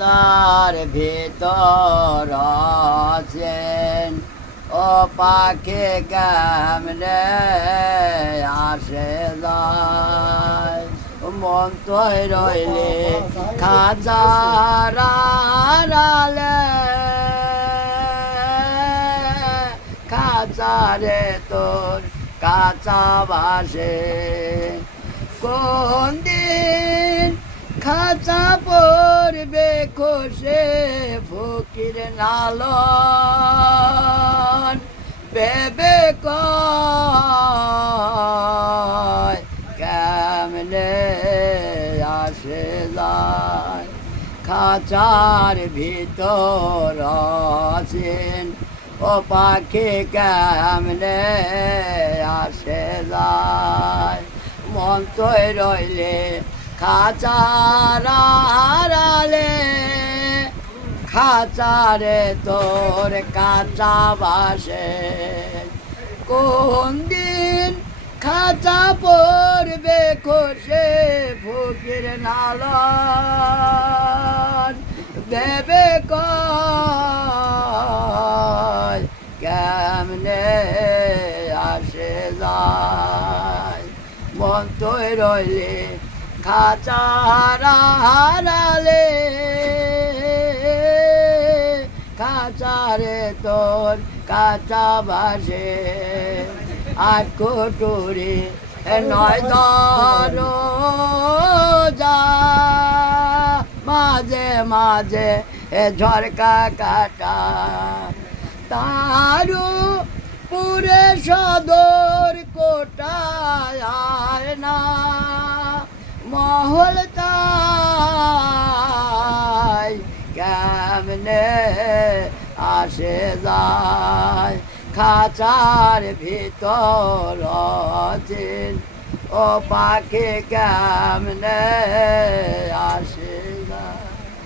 খাঁচার ভিতর আছেন ও পাখি কেমনে আসে যায় মন তোই রইলে খাঁচার আড়ালে খাঁচারে তোর কাঁচা বাসে কোন দিন খাঁচা পড়বে খসে ফকির নালন বেবে কয় কেমনে আসে যায় খাঁচার ভিতর আছেন ও পাখি কেমনে আসে যায় মন তোই রইলে খাঁচার আড়ালে খাঁচারে তোর কাঁচা বাসে কোন দিন খাঁচা পড়বে খসে ফকির নালন ভেবে কয় কেমনে আসে যায় মন তোই রইলে খাঁচার আড়ালে খাঁচারে তোর কাঁচা বাসে আর কুটুরি নয় দরজা মাঝে মাঝে ঝরকা কাটা তারু পুরে সদর কোটায় আয় না মহল তাই কেমনে আসে যায় খাঁচার ভিতর আছেন ও পাখি কেমনে আসে